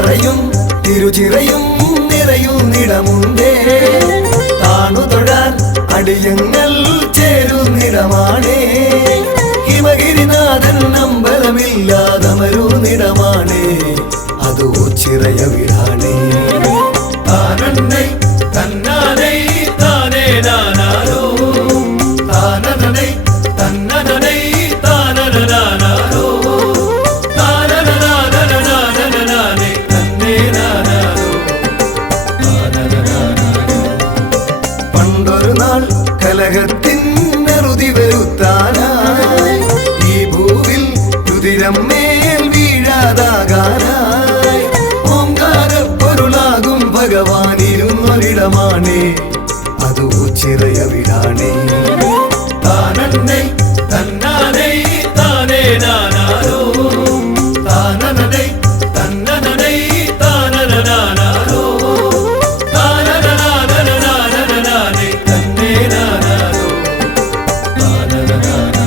അത്തറയും തിരുചിറയും നിറയുന്നിടമുണ്ടേ. താണു തൊഴാൻ അടിയങ്ങൾ ചേരുന്നിടമാണേ. ഹിമഗിരിനാഥൻ അമ്പലമില്ലാതമരുന്നിടമാണേ. അത് ഓച്ചിറയ വീടാണേ. താനന്നൈ തന്നാനൈ താനേ നാനാരോ താനനൈ തന്നനൈ താനനാനാരോ താനനാനനാനനാനേ തന്നേ നാനാരോ താനനാനാരോ. പണ്ടൊരു നാൾ കലഹത്തിൻ നെറുതി വരുത്താനായി ഈ ഭൂവിൽ രുതിരം മേൽ വീഴാതാകാനായി ഓംകാരപ്പൊരുളാകും ഭഗവാനിരുന്നൊരിടമാണേ. അത് ഓച്ചിറയ വീടാണേ. താനന്നൈ തന്നാനൈ താനേ നാനാരോ താനനൈ തന്നനൈ താനനാനാരോ താനനാനനാനനാനേ തന്നേ നാനാരോ താനനാനാരോ.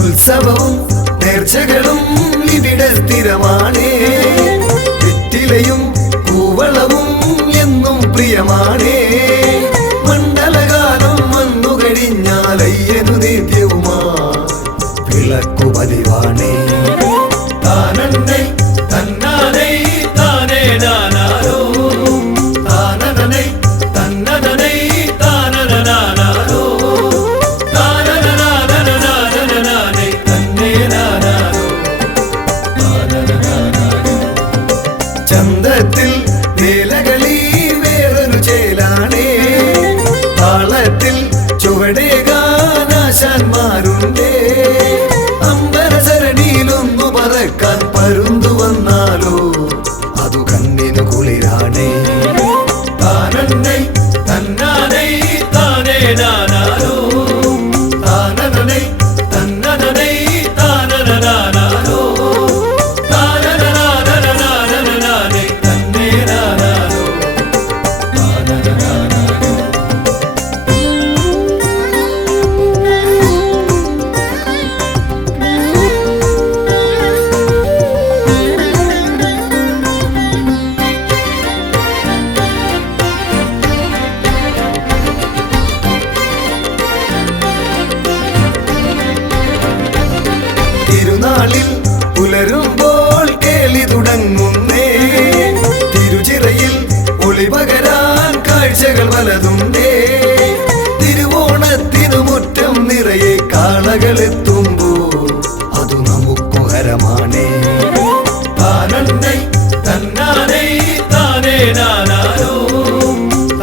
ഉത്സവവും നേർച്ചകളും ഇവിടെ സ്ഥിരമാണേ. വെറ്റിലയും കൂവളവും എന്നും പ്രിയമാണേ. മണ്ഡലകാലം വന്നു കഴിഞ്ഞാലയ്യനു നിത്യവുമാ വിളക്കു പതിവാണേ. താനന്നൈ തന്നാനൈ താനേ നാനാരോ താനനൈ തന്നനൈ താനനാനാരോ താനനാനനാനനാനേ തന്നേ നാനാരോ താനനാനാരോ. ചന്തത്തിൽ വേലകളി വേറൊരു ചേലാണേ. താളത്തിൽ ചുവടേകാനാശാന്മാരുണ്ടേ. അമ്പരസരണിയിലൊന്നു പറക്കാൻ പരുന്തു വന്നാലോ അതു കണ്ണിനു കുളിരാണേ. താനന്നൈ തന്നാനൈ താനേ നാനാരോ താനനൈ തന്നനൈ താനനാനാരോ താനനാനനാനനാനേ തന്നേ നാനാരോ താനനാനാരോ. തിരുനാളിൽ പുലരുമ്പോൾ കേളി തുടങ്ങുന്നേ. തിരുചിറയിൽ ഒളിപകരാൻ കാഴ്ചകൾ പലതുണ്ടേ. തിരുവോണത്തിനു മുറ്റം നിറയെ കാളകളെത്തുമ്പോൾ അതു നമുക്കു ഹരമാണേ. താനന്നൈ തന്നാനൈ താനേ നാനാരോ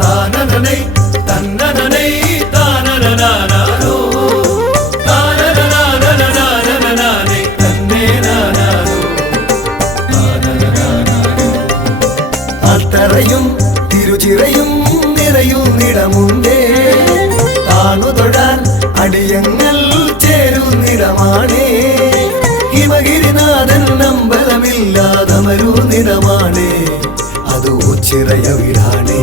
താനനൈ തന്നനൈ താനനാനാരോ താനനാനനാനനാനേ തന്നേ നാനാരോ താനനാനാരോ. അത്തറയും തിരുചിറയും നിറയുന്നിടമുണ്ടേ. താണു തൊഴാൻ അടിയങ്ങൾ ചേരുന്നിടമാണേ. ഹിമഗിരിനാഥൻ അമ്പലമില്ലാതമരുന്നിടമാണേ. അത് ഓച്ചിറയ വീടാണേ.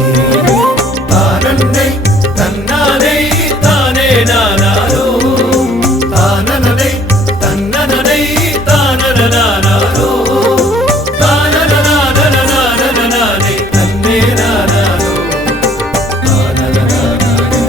താനന്നൈ തന്നാനൈ താനേ നാനാരോ താനനൈ തന്നനൈ താനനാനാരോ താനനാനനാനനാനേ തന്നേ നാനാരോ താനനാനാരോ.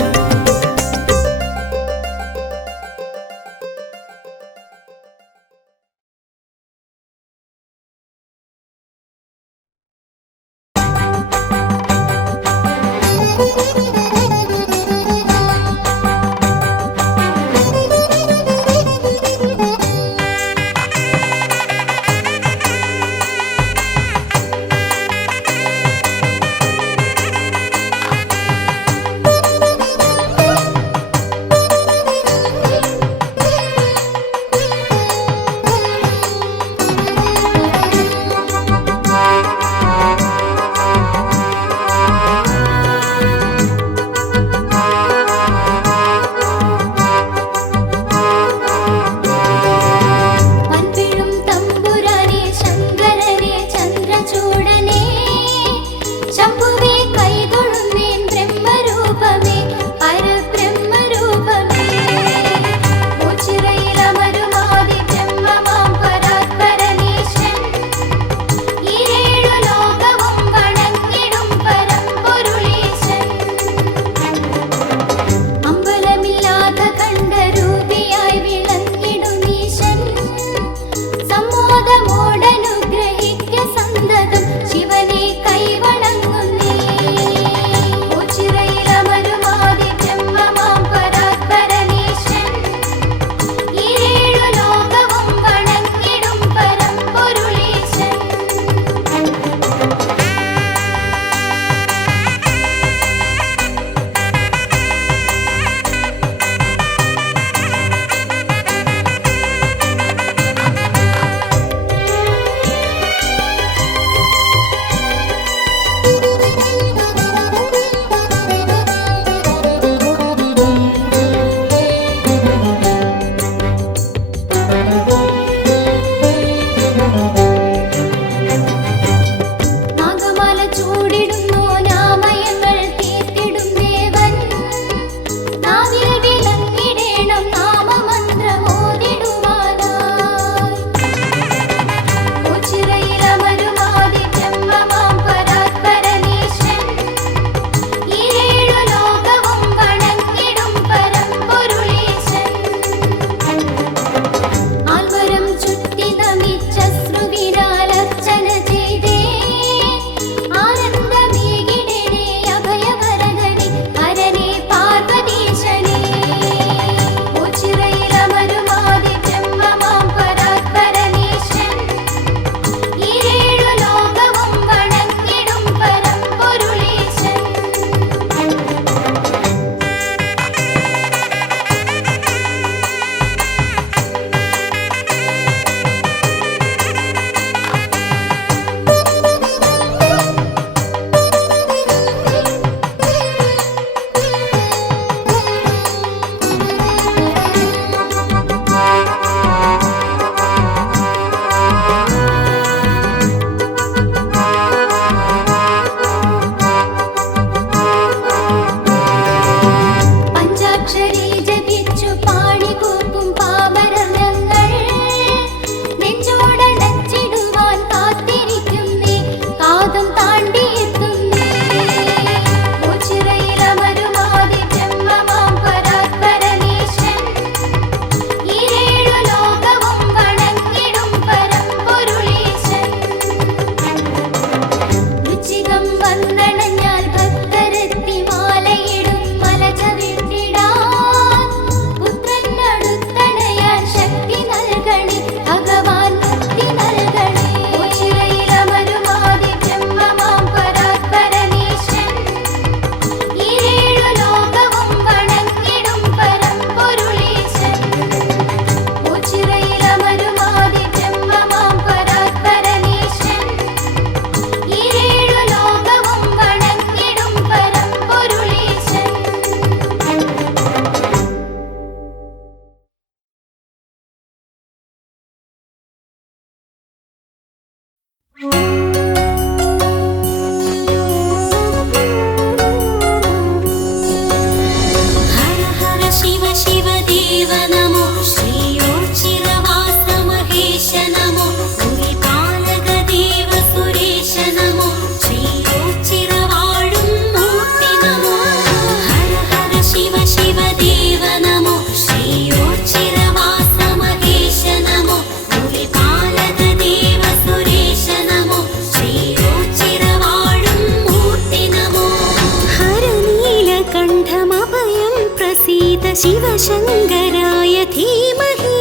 शिवशङ्कराय धीमहि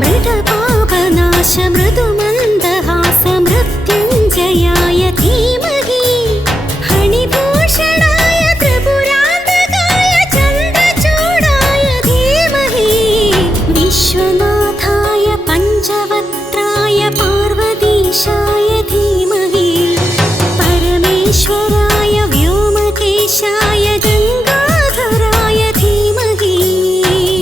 मृतपापनाश मृदुमन्दहास मृत्युञ्जयाय धीमहि हणिभूषणाय त्रिपुरान्तकाय चन्द्रचूडाय धीमहि विश्वनाथाय पञ्चवक्त्राय पार्वतीशाय धीमहि परमेश्वराय व्योमकेशाय गङ्गाधराय धीमहि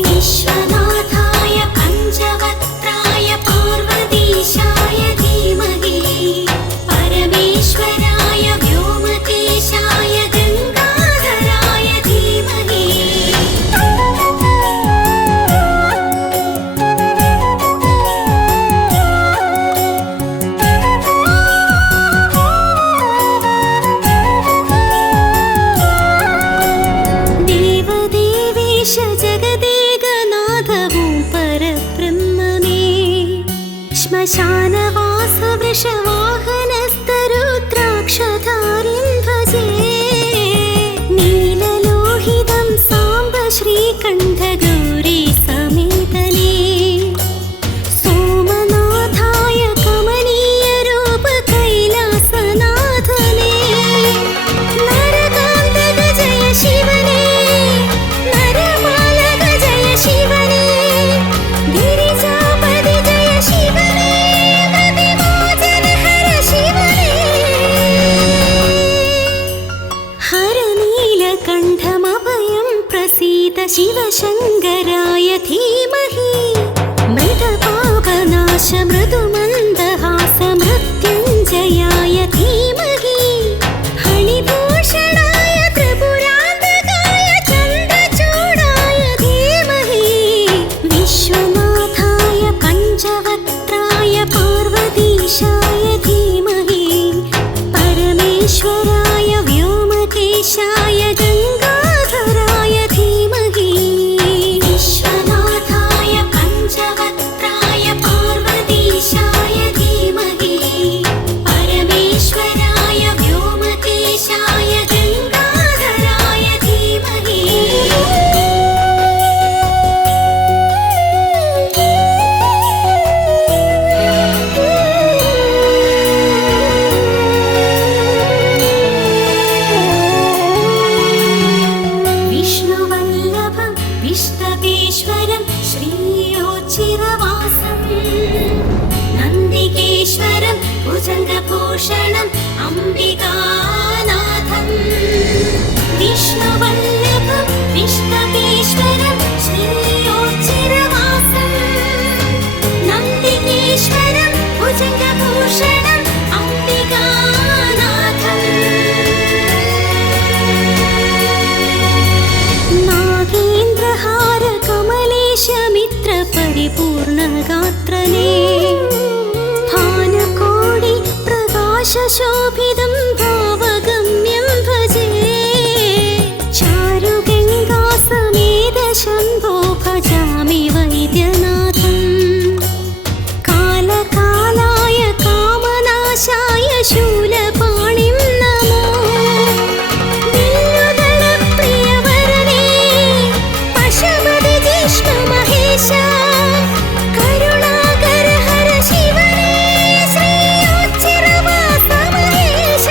विश्वनाथाय पञ्चवक्त्राय पार्वतीशाय धीमहि परमेश्वराय व्योमकेशाय गङ्गाधराय धीमहि देवदेवेश जगदेकनाथवो परब्रह्ममे श्मशानवास वृषवाहनस्तरुद्राक्षधारिं भजे नीललोहितं साम्ब श्रीकण्ठगौरी समेतने सोमनाथाय कमनीयरूप कैलासनाथने नरकान्तक जय शिवने नरमालक जय शिवने गिरिजापति जय शिवने मतिमोचन हर शिवने हर नीलकण्ठमभयं प्रसीद शिवशङ्कराय धीमहि मृतपापनाश मृदुमन्दहास मृत्युञ्जयाय धीमहि हणिभूषणाय त्रिपुरान्तकाय चन्द्रचूडाय धीमहि विश्वनाथाय पञ्चवक्त्राय पार्वतीशाय धीमहि परमेश्वराय व्योमकेशाय गङ्गाधराय धीमहि विश्वनाथाय पञ्चवक्त्राय पार्वतीशाय धीमहि परमेश्वराय व्योमकेशाय गङ्गाधराय धीमहि विष्णुवल्लभं विष्णवेश्वरं श्रीयोच्चिरवासं नन्दिकेश्वरं भुजङ्गभूषणम् अम्बिकानाथं विष्णुवल्लभं विष्णवेश्वरं श्रीयोच्चिरवासं नन्दिकेश्वरं भुजङ्गभूषणम् अम्बिकानाथम् नागेन्द्रहार कमलेश मित्र परिपूर्णगात्रने भानुकोटि प्रकाशशोभितं भावगम्यं भजे चारुगङ्गा समेत शम्भो भजामि वैद्यनाथम् कालकालाय कामनाशाय शूलपाणिं नमो बिल्लुदलप्रियवरणे पशुपति जिष्णु महेश करुणाकर हर शिवने श्रीयोच्चिरवास महेश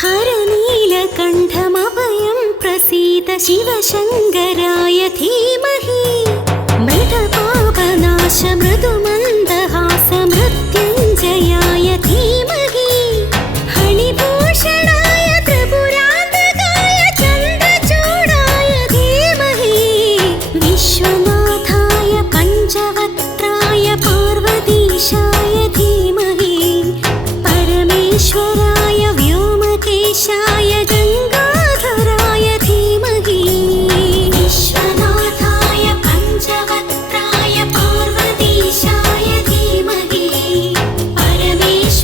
हर नीलकण्ठमभयं प्रसीद शिवशङ्कराय धीमहि मृतपापनाश मृदुमन्दहास मृत्युञ्जयाय धीमहि हणिभूषणाय त्रिपुरान्तकाय चन्द्रचूडाय धीमहि विश्वनाथाय पञ्चवक्त्राय पार्वतीशाय धीमहि परमेश्वराय व्योमकेशाय गङ्गाधराय धीमहि विश्वनाथाय पञ्चवक्त्राय पार्वतीशाय धीमहि परमेश्वराय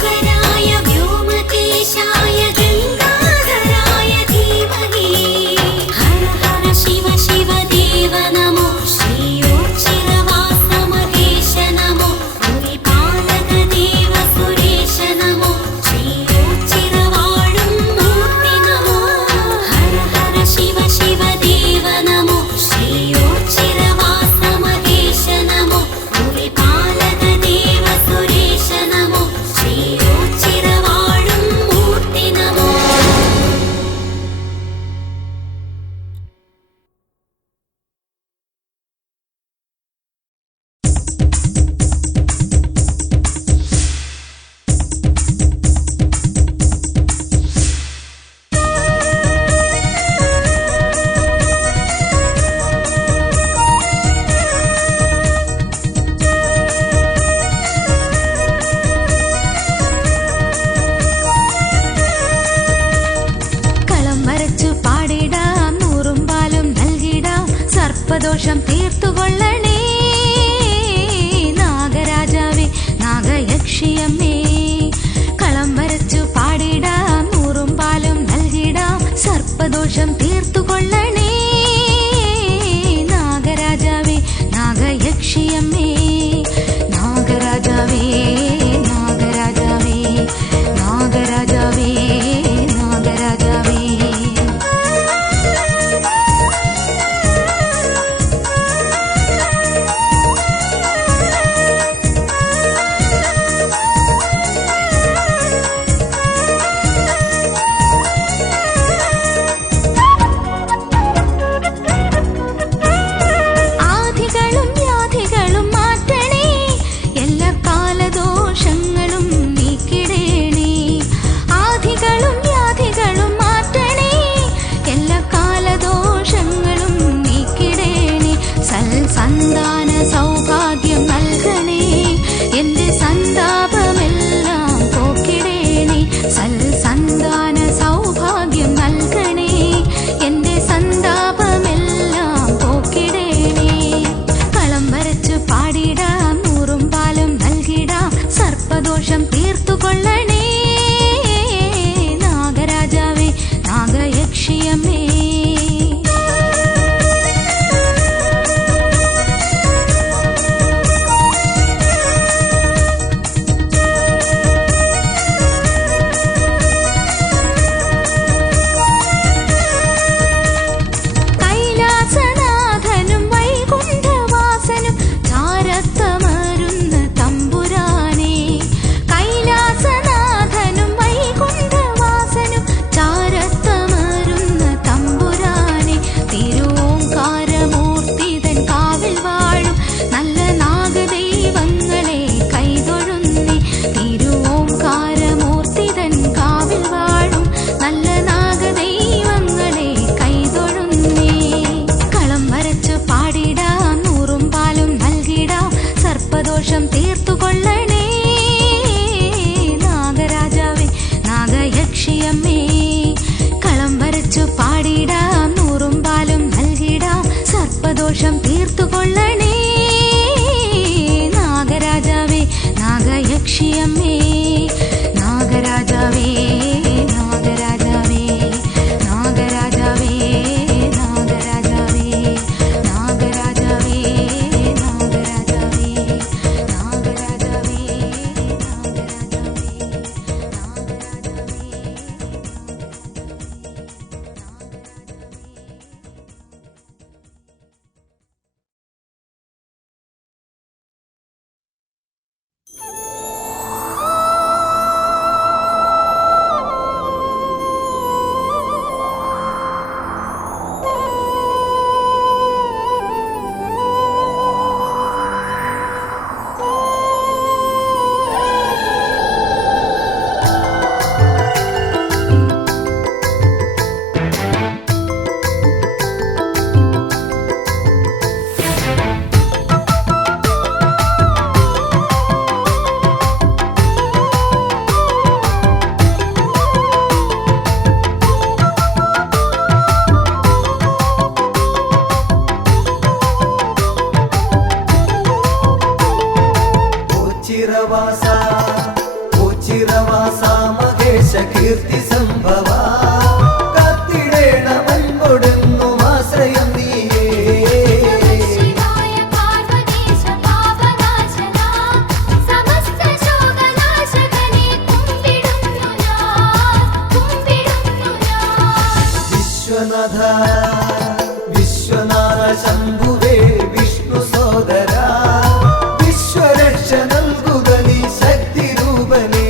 വിശ്വനാഥ വിശ്വനാഥ ശംഭുവേ വിഷ്ണു സോദര വിശ്വരക്ഷ നൽകുക നീ ശക്തി രൂപനേ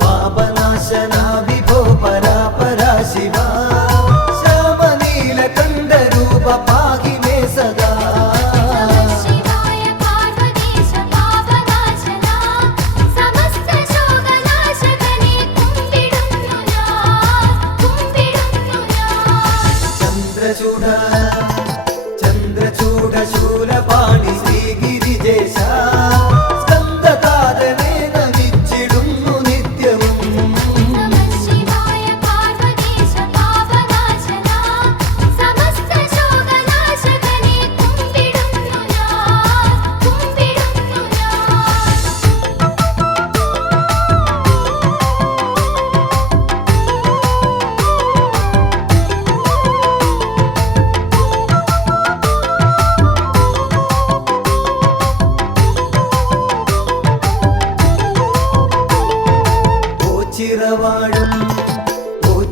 പാപനാശന വിഭോ പരാപരാ ശിവ ശ്യാമനീലകണ്ഠ രൂപ പാഹി മേ സദാ ചന്ദ്രചൂഢ ശൂലപാണി ശ്രീഗിരിജേശ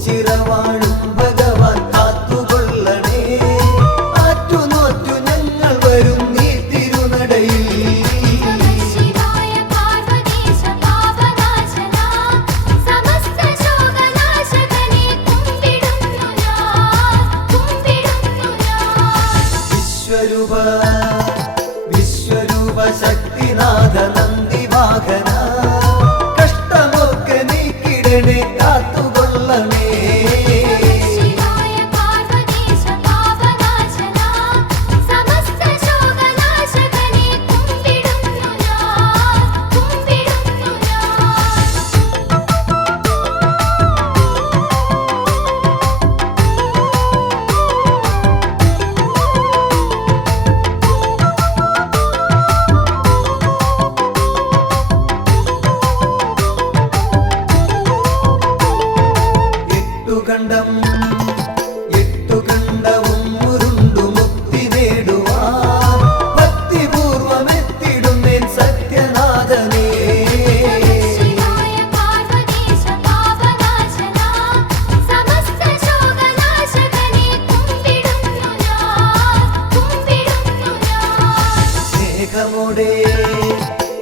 ചിറവാഴും ഭഗവാൻ കാത്തുകൊള്ളണേ ആറ്റുനോറ്റു ഞങ്ങൾ വരും നീ തിരുനടയിൽ വിശ്വരൂപ ശക്തിനാഥ നന്ദിവാഹന കഷ്ടമൊക്കെ നീക്കിടണേ കാത്തുകൊള്ളണേ എട്ടുകണ്ടവും ഉരുണ്ടു മുക്തി നേടുവാൻ ഭക്തിപൂർവമെത്തിടുന്നേൻ സത്യനാഥനേ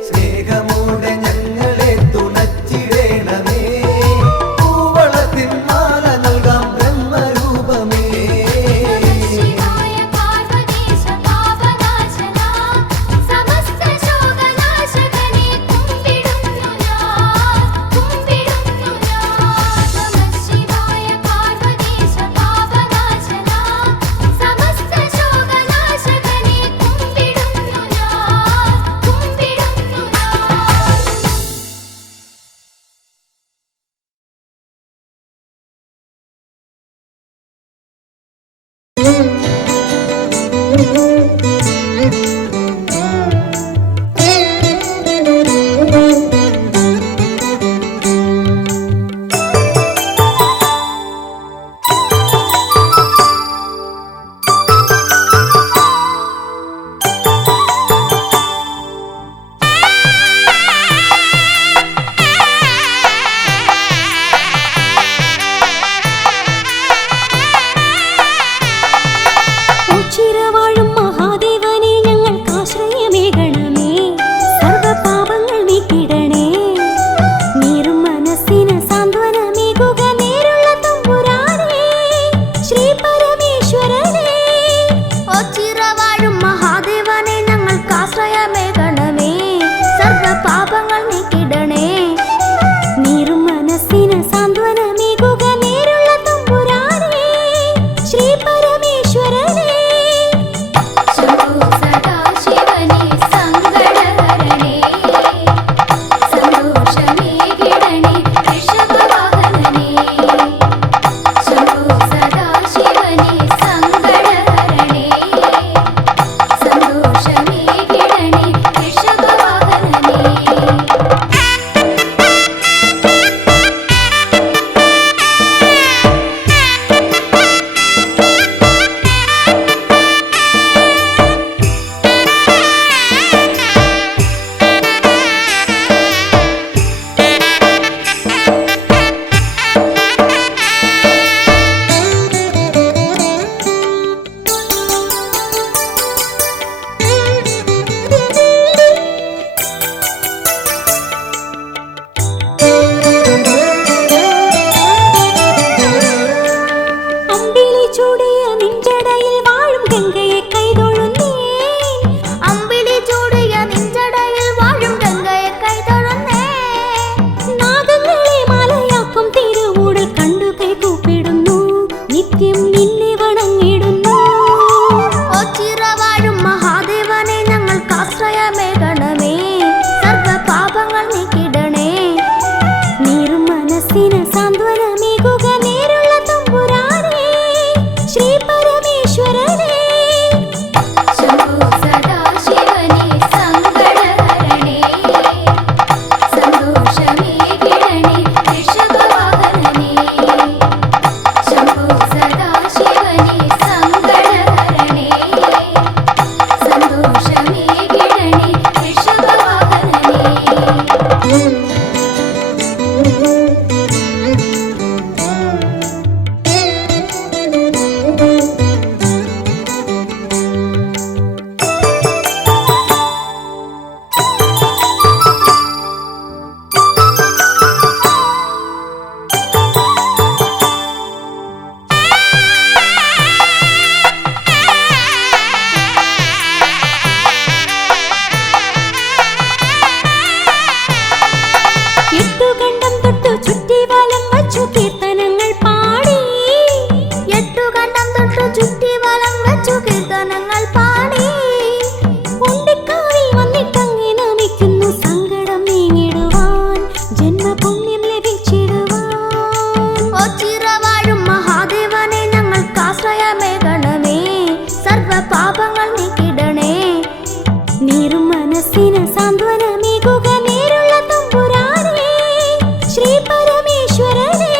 സ്നേഹമോടെ ഞങ്ങളെ തുണച്ചിടേണമേ പൂവളത്തിൻ മാല നൽകാം സാന്ത്വനമേകുക നേരുള്ള തമ്പുരാനേ ശ്രീ പരമേശ്വരനേ. ശംഭോ സദാശിവനേ സങ്കടഹരണേ സന്തോഷമേകിടണേ ഋഷഭവാഹനനേ. ശംഭോ സദാശിവനേ സങ്കടഹരണേ സന്തോഷമേകിടണേ ഋഷഭവാഹനനേ. എട്ടുകണ്ടം തൊട്ടു ചുറ്റിവലം വച്ചു കീർത്തനങ്ങൾ പാടി. എട്ടുകണ്ടം തൊട്ടു ചുറ്റിവലം വച്ചു കീർത്തനങ്ങൾ പാടി. ഉണ്ടിക്കാവിൽ വന്നിട്ടങ്ങേ നമിക്കുന്നു സങ്കടം നീങ്ങിടുവാൻ ജന്മപുണ്യം ലഭിച്ചിടുവാൻ. ഓ ചിറവാഴും മഹാദേവനെ ഞങ്ങൾക്കാശ്രയമേകണമേ സർവ പാപങ്ങൾ നീക്കിടണേ. നീറും മനസ്സിന് സാന്ത്വനമേകുക നേരുള്ള തമ്പുരാനേ ശ്രീ പരമേശ്വരനേ.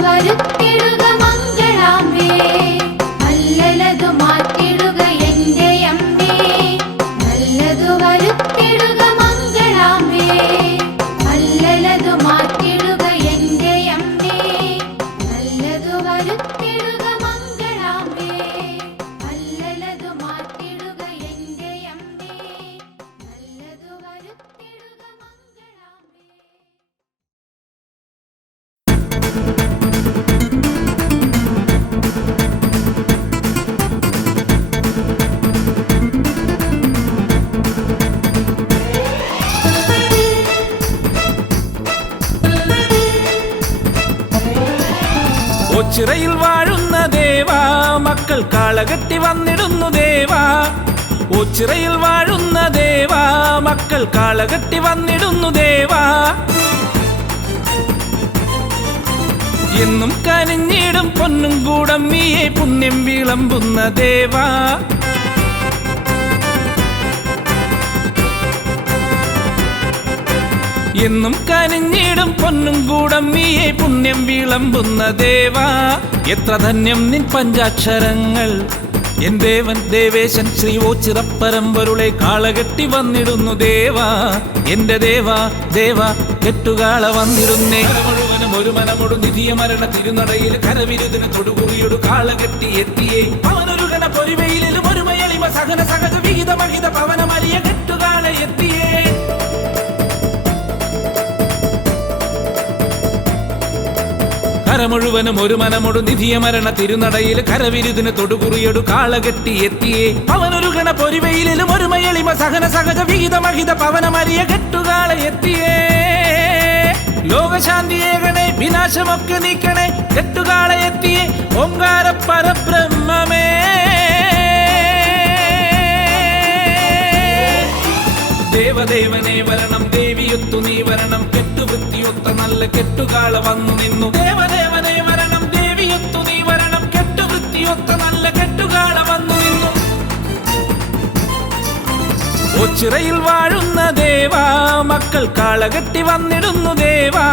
വരുത്തിടുക മംഗളാംബേ അല്ലലതു മാറ്റിടുക എൻ്റെ അമ്മേ നല്ലതു വരുത്തിടുക മംഗളാംബേ അല്ലലതു മാറ്റിടുക എൻ്റെ അമ്മേ നല്ലതു വരുത്തിടുക മംഗളാംബേ അല്ലലതു മാറ്റിടുക എൻ്റെ അമ്മേ നല്ലതു വരുത്തിടുക മംഗളാംബേ. ഓച്ചിറയിൽ വാഴുന്ന ദേവാ മക്കൾ കാളകെട്ടി വന്നിടുന്നു ദേവാ ഓച്ചിറയിൽ വാഴുന്ന ദേവാ മക്കൾ കാളകെട്ടി വന്നിടുന്നു ദേവാ എന്നും കനിഞ്ഞിടും പൊന്നും കൂടം നീയെ പുണ്യം വിളമ്പുന്ന ദേവാ എന്നും കനിഞ്ഞിടും പൊന്നും കൂടം നീയെ പുണ്യം വിളമ്പുന്ന ദേവാ എത്ര ധന്യം നിൻ പഞ്ചാക്ഷരങ്ങൾ എൻ ദേവൻ ദേവേശൻ ശ്രീ ഓച്ചിറപ്പരമ്പൊരുളെ കാളകെട്ടി വന്നിടുന്നു ദേവാ എന്റെ ദേവാ ദേവാ കെട്ടുകാള വന്നിടുന്നേ മുഴുവനും ഒരു മനമൊടു നിധിയ മരണ തിരുനടയിൽ കരവിരുതിന് തൊടുകുറിയൊടു കാളകെട്ടി എത്തിയേ അവനൊരുകണ പൊരുവയിലും ഒരുമയളിമ സഹന സഹജ വിഹിത മഹിത പവനമലിയ കെട്ടുകാള എത്തിയേ കരമുഴുവനും ഒരു മനമൊടു നിധിയ മരണ തിരുനടയിൽ കരവിരുതിന് തൊടുകുറിയൊടു കാളകെട്ടി എത്തിയേ അവനൊരു ഗണ പൊരിവയിലും ഒരു മയളിമ സഹന സഹജ വിഹിത മഹിത പവനമരിയ കെട്ടുകാള എത്തിയേ ലോകശാന്തിയേകണേ വിനാശമൊക്കെ നീക്കണേ കെട്ടുകാള എത്തിയേ ഓംകാര പരബ്രഹ്മമേ ദേവദേവനെ വരണം ദേവിയൊത്തു നീ വരണം കെട്ടുവൃത്തിയൊത്ത നല്ല കെട്ടുകാള വന്നു നിന്നു ദേവദേവനെ വരണം ദേവിയൊത്തു നീ വരണം കെട്ടുവൃത്തിയൊത്ത നല്ല കെട്ടുകാള വന്നു നിന്നു ഓച്ചിറയിൽ വാഴുന്ന ദേവാ മക്കൾ കാളകെട്ടി വന്നിടുന്നു ദേവാ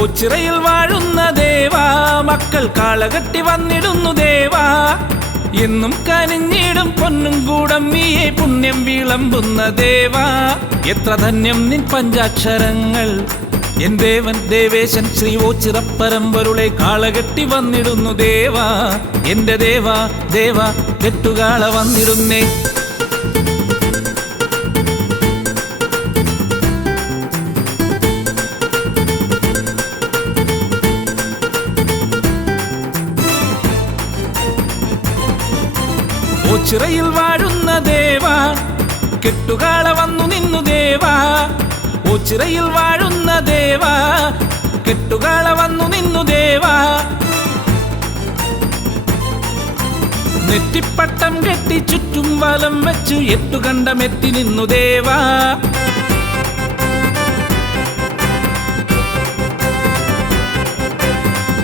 ഓച്ചിറയിൽ വാഴുന്ന ദേവാ മക്കൾ കാളകെട്ടി വന്നിടുന്നു ദേവാ എന്നും കനിഞ്ഞിടും പൊന്നും കൂടം നീയെ പുണ്യം വിളമ്പുന്ന ദേവാ എത്ര ധന്യം നിൻ പഞ്ചാക്ഷരങ്ങൾ എൻ ദേവൻ ദേവേശൻ ശ്രീ ഓച്ചിറപ്പരമ്പൊരുളെ കാളകെട്ടി വന്നിടുന്നു ദേവാ എന്റെ ദേവാ ദേവാ കെട്ടുകാള വന്നിടുന്നേ ഓച്ചിറയിൽ വാഴുന്ന ദേവാ കെട്ടുകാള വന്നു നിന്നു ദേവാ ഓച്ചിറയിൽ വാഴുന്ന ദേവാ കെട്ടുകാള വന്നു നിന്നു ദേവാ നെറ്റിപ്പട്ടം കെട്ടി ചുറ്റും വലം വെച്ചു എട്ടുകണ്ടമെത്തി നിന്നു ദേവാ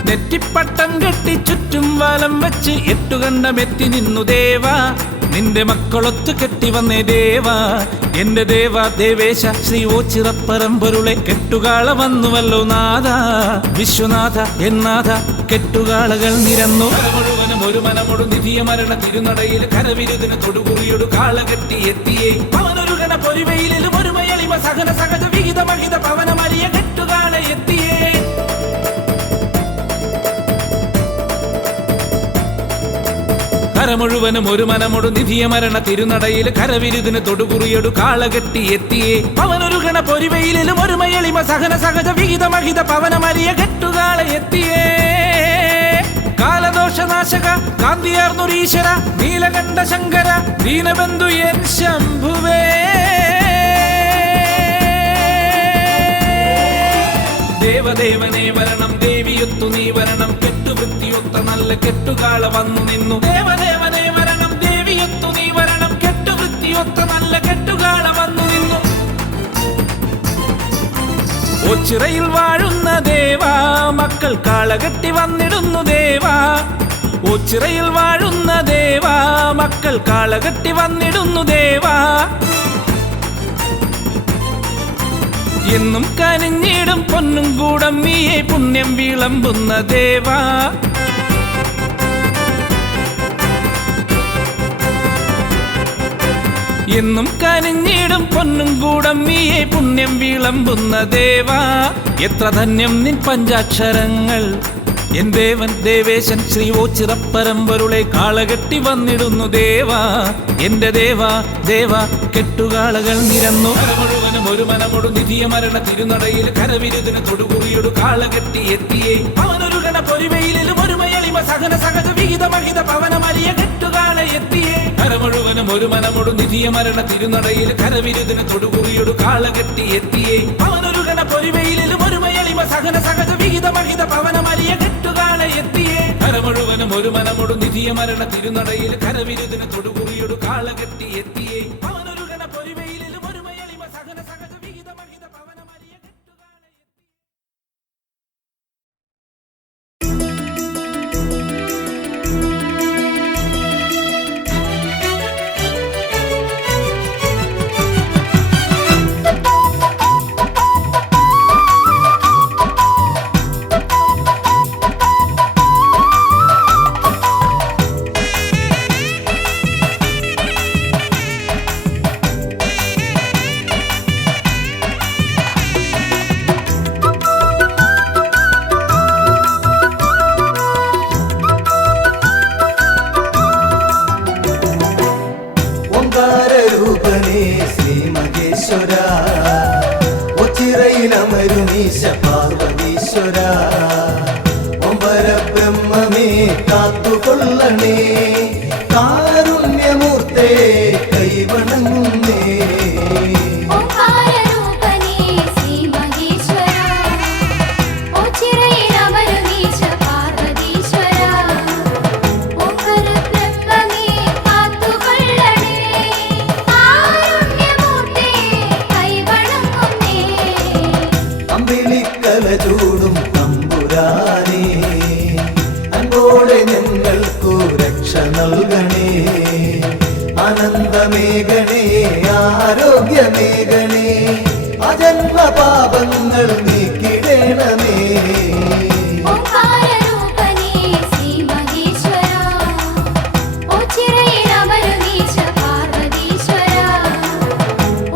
നെറ്റിപ്പട്ടം കെട്ടി ചുറ്റും വലം വെച്ച് എട്ടുകണ്ടമെത്തി നിന്നു ദേവാ നിന്റെ മക്കളൊത്തു കെട്ടി വന്നേ ദേവാ എന്റെ ദേവാ ദേവേശ ശ്രീ ഓച്ചിറപ്പരമ്പൊരുളെ കെട്ടുകാള വന്നുവല്ലോ നാഥ വിശ്വനാഥ എന്നാഥ കെട്ടുകാളകൾ നിരന്നു മുഴുവനും ഒരു മനമൊടു നിധിയ മരണ തിരുനടയിൽ കരവിരുതിന് തൊടുകുറിയൊടു കാളകെട്ടി എത്തിയേ അവനൊരു ഗണ പൊരിവയിലും ഒരു മയളിമ സഹന സഹജ വിഹിത മഹിത പവനമലിയ കെട്ടുകാള എത്തിയേ കരമുഴുവനും ഒരു മനമൊടു നിധിയ മരണ തിരുനടയിൽ കരവിരുതിന് തൊടുകുറിയൊടു കാളകെട്ടി എത്തിയേ അവനൊരു ഗണ പൊരിവയിലും ഒരു മയളിമ സഹന സഹജ വിഹിത മഹിത പവനമലിയ കെട്ടുകാള എത്തിയേ കാലദോഷനാശക കാന്തിയാർന്നൊരീശ്വര നീലകണ്ഠ ശങ്കര ദീനബന്ധു എൻ ശംഭുവേ ദേവദേവനെ വരണം ദേവിയൊത്തു നീ വരണം കെട്ടുവൃത്തിയൊത്ത നല്ല കെട്ടുകാള വന്നു നിന്നു ദേവദേവനെ വരണം ദേവിയൊത്തു നീ വരണം കെട്ടുവൃത്തിയൊത്ത നല്ല കെട്ടുകാള വന്നു നിന്നു ഓച്ചിറയിൽ വാഴുന്ന ദേവാ മക്കൾ കാളകെട്ടി വന്നിടുന്നു ദേവാ ഓച്ചിറയിൽ വാഴുന്ന ദേവാ മക്കൾ കാളകെട്ടി വന്നിടുന്നു ദേവാ എന്നും കനിഞ്ഞിടും പൊന്നും കൂടം നീയെ പുണ്യം വിളമ്പുന്ന ദേവാ. എന്നും കനിഞ്ഞിടും പൊന്നും കൂടം നീയെ പുണ്യം വിളമ്പുന്ന ദേവാ. എത്ര ധന്യം നിൻ പഞ്ചാക്ഷരങ്ങൾ. എൻ ദേവൻ ദേവേശൻ ശ്രീ ഓച്ചിറപ്പരമ്പൊരുളെ കാളകെട്ടി വന്നിടുന്നു ദേവാ. എന്റെ ദേവാ ദേവാ കെട്ടുകാളകൾ നിരന്നു. മുഴുവനും ഒരു മനമൊടു നിധിയ മരണ തിരുനടയിൽ കരവിരുതിന് തൊടുകുറിയൊടു കാളകെട്ടി എത്തിയേ. അവനൊരു ഗണ പൊരിവയിലും ഒരു മയളിമ സഹന സഹജ വിഹിത മഹിത പവനമലിയ കെട്ടുകാള എത്തിയേ. കര മുഴുവനും ഒരു മനമൊടു നിധിയ മരണ തിരുനടയിൽ കരവിരുതിന് തൊടുകുറിയൊടു കാളകെട്ടി എത്തിയേ. അവനൊരു ഗണ പൊരിവയിലും ഒരു മയളിമ സഹന സഹജ വിഹിത മഹിത പവനമലിയ കെട്ടുകാള എത്തിയേ. കര മുഴുവനും ഒരു മനമൊടു നിധിയ മരണ തിരുനടയിൽ കരവിരുതിന് തൊടുകുറിയൊടു കാളകെട്ടി എത്തിയേ. അവനൊരു ഗണ പൊരിവയിലും ഒരു മയളിമ സഹന സഹജ വിഹിത മഹിത പവനമലിയ കെട്ടുകാള ഓംകാരരൂപനേ ശ്രീ മഹേശ്വര, ഒച്ചിറയിലമരുനീശ പാർവതീശ്വര. ഓംപരബ്രഹ്മമേ കാത്തുകൊള്ളണേ, കാരുണ്യമൂർത്തേ കൈവണങ്ങുന്നേ. ഓംകാരരൂപനേ ശ്രീ മഹേശ്വര, ഓച്ചിറയിലമരുനീശ പാർവതീശ്വര. ഓംപരബ്രഹ്മമേ കാത്തുകൊള്ളണേ, കാരുണ്യമൂർത്തേ കൈവണങ്ങുന്നേ. അമ്പിളിക്കല ചൂടും തമ്പുരാനേ, അൻപോടെ ഞങ്ങൾക്കു രക്ഷ നൽകണേ. ആനന്ദമേഘണേ ആരോഗ്യമേഘണേ, അജന്മ പാപങ്ങൾ നീക്കിടണമേ. ഓംകാരരൂപനേ ശ്രീ മഹേശ്വര, ഓച്ചിറയിലമരുനീശ പാർവതീശ്വര.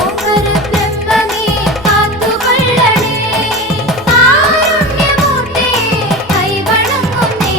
ഓംപരബ്രഹ്മമേ കാത്തുകൊള്ളണേ, കാരുണ്യമൂർത്തേ കൈവണങ്ങുന്നേ.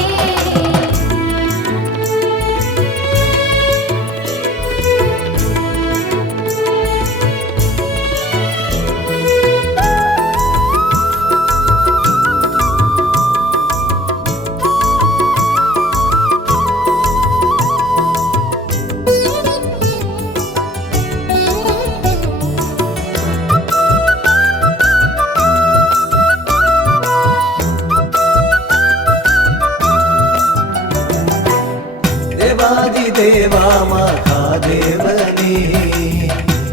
ദേവാദിദേവാ മഹാദേവനേ,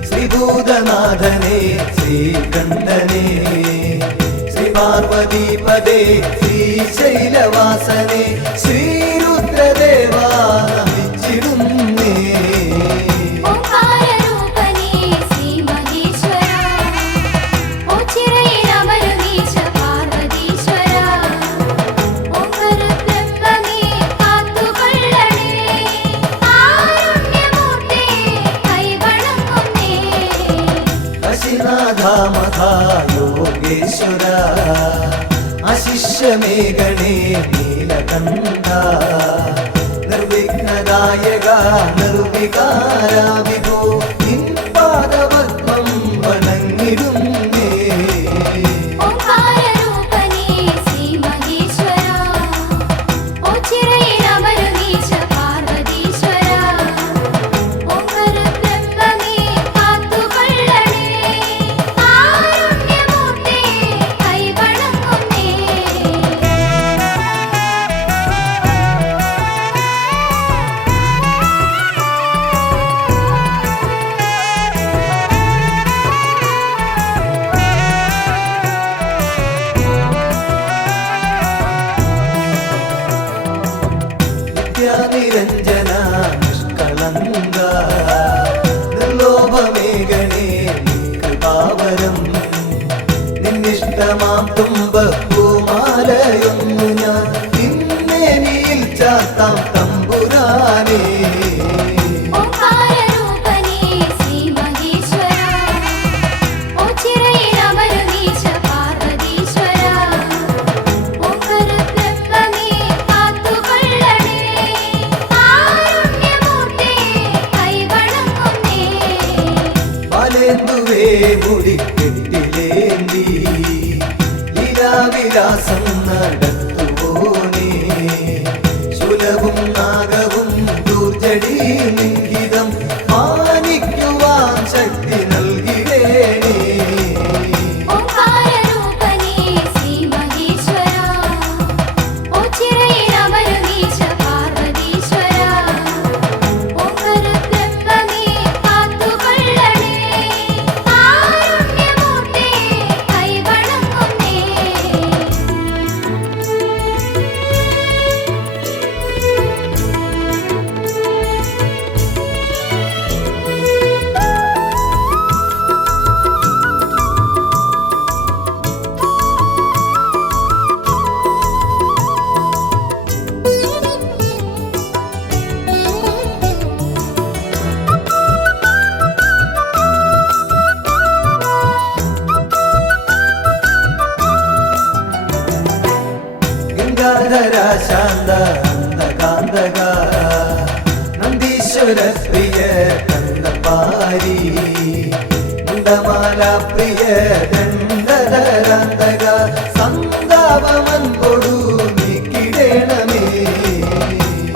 ശ്രീഭൂതനാഥനേ ശ്രീകണ്ഠനേ, ശ്രീ പാർവതീപദേ ശ്രീശൈലവാസനേ, ശ്രീരുദ്രദേവാ നമിച്ചിടുന്നേ. ഓംകാരരൂപനേ ശ്രീ മഹേശ്വര, ഓച്ചിറയിലമരുനീശ പാർവതീശ്വര. ഓംപരബ്രഹ്മമേ കാത്തുകൊള്ളണേ, കാരുണ്യമൂർത്തേ കൈവണങ്ങുന്നേ. കാശിനാഥാമഥാ യോഗേശ്വര, അശിഷ്യമേഘണേ നീലകണ്ഠ. നിർവിഘ്നദായക നിർവികാര വിഭോ, നിൻ പാദപദ്മം വണങ്ങിടുന്നേ. ഓംകാരരൂപനേ ശ്രീ മഹേശ്വര, ഓച്ചിറയിലമരുനീശ പാർവതീശ്വര. ഓംപരബ്രഹ്മമേ കാത്തുകൊള്ളണേ, കാരുണ്യമൂർത്തേ കൈവണങ്ങുന്നേ. നിത്യാനിരഞ്ജന നിഷ്കളങ്ക, നിർലോഭമേഘണേ കൃപാവരം. താം തമ്പുരാനേ ഓംകാരരൂപനേ ശ്രീ മഹേശ്വര ഓച്ചിറയിലമരുന്നീശ പാർവതീശ്വര ഓംകരുബ്രഹ്മമേ കാത്തുകൊള്ളണേ കാരുണ്യമൂർത്തേ കൈവണങ്ങുന്നേ ബാലേന്ദുവേ മുടിക്കെട്ടിലേന്തി ലീലാവിലാസം നടത്തുവോനേ ശൂലവും നാഗവും ദൂർജടി ലിംഗിതം മാനിക്കുവാൻ ശക്തി നൽകിടേണേ ഓംകാരരൂപനേ ശ്രീ മഹേശ്വര ഓച്ചിറയിലമരുന്നീശ പാർവതീശ്വര ഓംകരുബ്രഹ്മമേ കാത്തുകൊള്ളണേ കാരുണ്യമൂർത്തേ കൈവണങ്ങുന്നേ ഗംഗാധര ശാന്ത അന്തകാന്തക നന്ദീശ്വര പ്രിയ കന്ദപാരി മുണ്ടമാല പ്രിയ ദണ്ഡധരാന്തക സന്താപമൻ കൊടു നീക്കിടേണമേ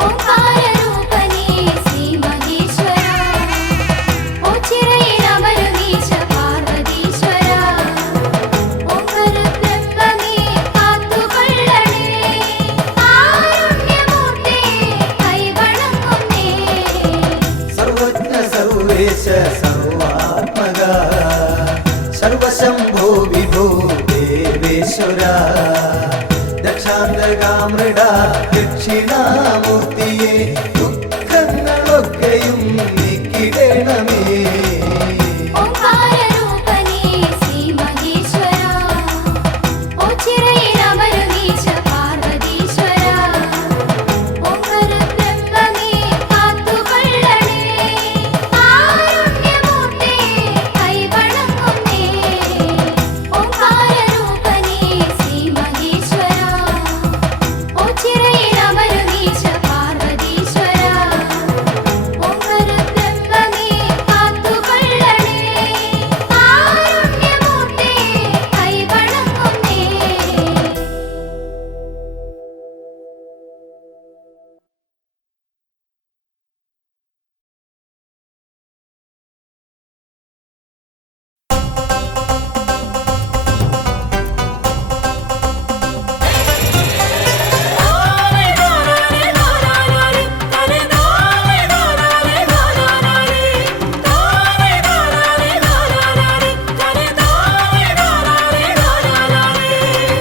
ഓംകാരരൂപനേ ശ്രീ മഹേശ്വര ഓച്ചിറയിലമരുന്നീശ പാർവതീശ്വര ഓംകരുബ്രഹ്മമേ കാത്തുകൊള്ളണേ കാരുണ്യമൂർത്തേ കൈവണങ്ങുന്നേ സർവജ്ഞ സർവേശ സർവാത്മക സർവശംഭോ വിഭോ ദേവേശ്വര ദക്ഷാന്തകാമൃഡ ദക്ഷിണാമൂർത്തിയെ ദുഃഖങ്ങളൊക്കെയും നീക്കിടേണമേ ഓംകാരരൂപനേ ശ്രീ മഹേശ്വര ഓച്ചിറയിലമരുന്നീശ പാർവതീശ്വര ഓംകരുബ്രഹ്മമേ കാത്തുകൊള്ളണേ കാരുണ്യമൂർത്തേ കൈവണങ്ങുന്നേ ഓംകാരരൂപനേ ശ്രീ മഹേശ്വര ഓച്ചിറയിലമരുന്നീശ പാർവതീശ്വര ഓംകരുബ്രഹ്മമേ കാത്തുകൊള്ളണേ കാരുണ്യമൂർത്തേ കൈവണങ്ങുന്നേ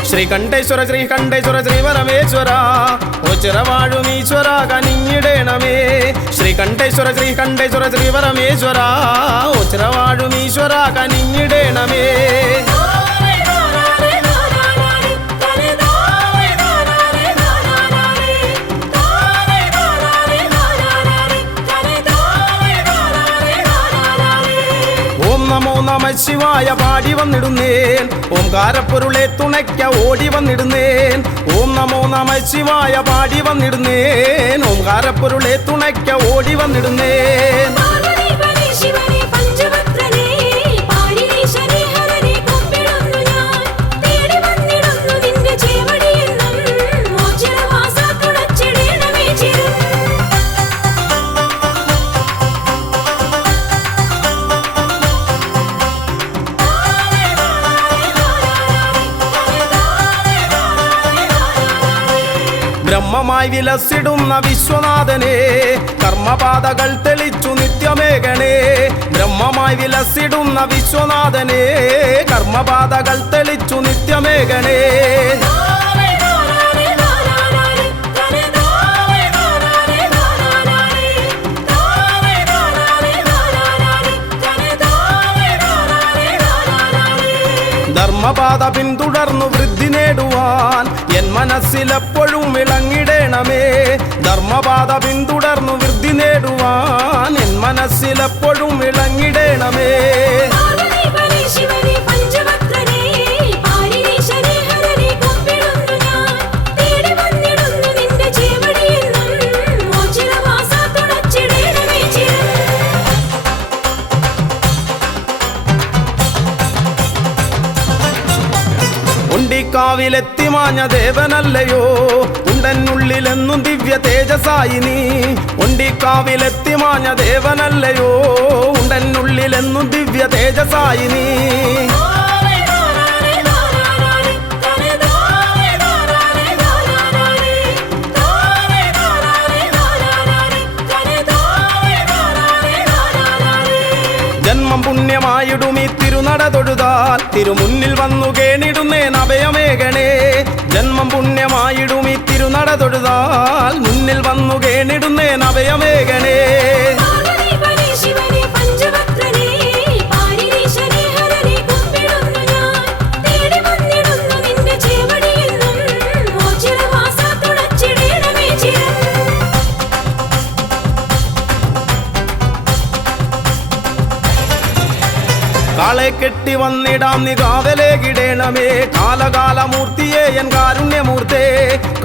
ശ്രീകണ്ഠേശ്വര ശ്രീകണ്ഠേശ്വര ശ്രീപരമേശ്വര ഓച്ചിറവാഴുമീശ്വര കനിഞ്ഞിടേണമേ ശ്രീകണ്ഠേശ്വര ശ്രീകണ്ഠേശ്വര ശ്രീപരമേശ്വര ഓച്ചിറവാഴുമീശ്വര കനിഞ്ഞിടേണമേ ഓം നമോ നമ ശിവായ പാടി വന്നിടുന്നേൻ ഓംകാരപ്പൊരുളെ തുണയ്ക്ക ഓടി വന്നിടുന്നേൻ ഓം നമോ നമ ശിവായ പാടി വന്നിടുന്നേൻ ഓംകാരപ്പൊരുളെ തുണയ്ക്ക ഓടി വന്നിടുന്നേൻ പാർവതി പരേ ശിവനേ പഞ്ചവക്രനേ പാരിണീശനേ ഹരനേ കുമ്പിടുന്നു ഞാൻ തേടി വന്നിടുന്നു നിന്റെ ചേവടിയെന്നും മോചനവാസ തുണച്ചിടേണമേ ചിരം ബ്രഹ്മമായി വിലസിടുന്ന വിശ്വനാഥനെ കർമ്മപാതകൾ തെളിച്ചു നിത്യമേകണേ ബ്രഹ്മമായി വിലസിടുന്ന വിശ്വനാഥനെ കർമ്മപാതകൾ തെളിച്ചു നിത്യമേകണേ ധർമ്മപാത പിന്തുടർന്നു വൃദ്ധി നേടുവാൻ എൻ മനസ്സിലെപ്പോഴും വിളങ്ങിടേണമേ ധർമ്മപാത പിന്തുടർന്നു വൃദ്ധി നേടുവാൻ എൻ മനസ്സിലെപ്പോഴും വിളങ്ങിടേണമേ. പാർവതി പരമേശ്വരി പഞ്ചവക്രനേ പാരിണീശനേ ഹരനേ കുമ്പിടുന്നു ഞാൻ. തേടി വന്നിടുന്നു നിന്റെ ചേവടിയെന്നും മോചിതവാസ തുണച്ചിടേണമേ ചിരം. ഉണ്ടിക്കാവിലെത്തി മാഞ്ഞ ദേവനല്ലയോ ഉണ്ടെന്നുള്ളിലെന്നും ദിവ്യ തേജസായി നീ. ഉണ്ടിക്കാവിലെത്തി മാഞ്ഞ ദേവനല്ലയോ ഉണ്ടെന്നുള്ളിലെന്നും ദിവ്യ തേജസായി നീ. ജന്മം പുണ്യമായിടും ഈ തിരുനട തൊഴുതാൽ തിരുമുന്നിൽ വന്നു കേണിടുന്നേൻ അഭയമേകണേ. ജന്മം പുണ്യമായിടും ഈ തിരുനട തൊഴുതാൽ മുന്നിൽ വന്നു കേണിടുന്നേൻ അഭയമേകണേ. പാർവതി പരമേശ്വരി പഞ്ചവക്രനേ പാരിണീശനേ ഹരനേ കുമ്പിടുന്നു ഞാൻ. തേടി വന്നിടുന്നു നിന്റെ ചേവടിയെന്നും മോചിതവാസ തുണച്ചിടേണമേ ചിരം. കാളെ കെട്ടി വന്നിടാം നീ കാവലേകിടേണമേ. കാലകാലമൂർത്തിയെ എൻ കാരുണ്യമൂർത്തേ.